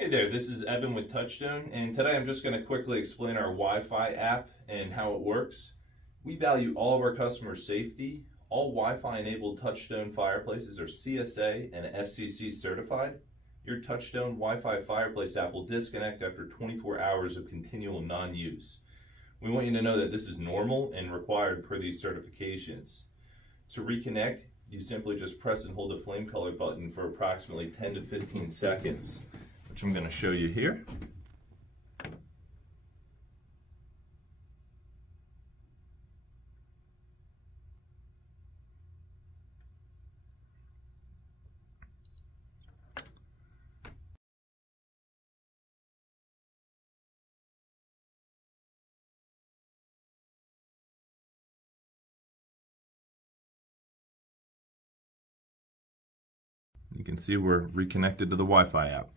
Hey there, this is Evan with Touchstone, and today I'm just going to quickly explain our Wi-Fi app and how it works. We value all of our customers' safety. All Wi-Fi enabled Touchstone fireplaces are CSA and FCC certified. Your Touchstone Wi-Fi fireplace app will disconnect after 24 hours of continual non-use. We want you to know that this is normal and required per these certifications. To reconnect, you simply just press and hold the flame color button for approximately 10 to 15 seconds. Which I'm going to show you here. You can see we're reconnected to the Wi-Fi app.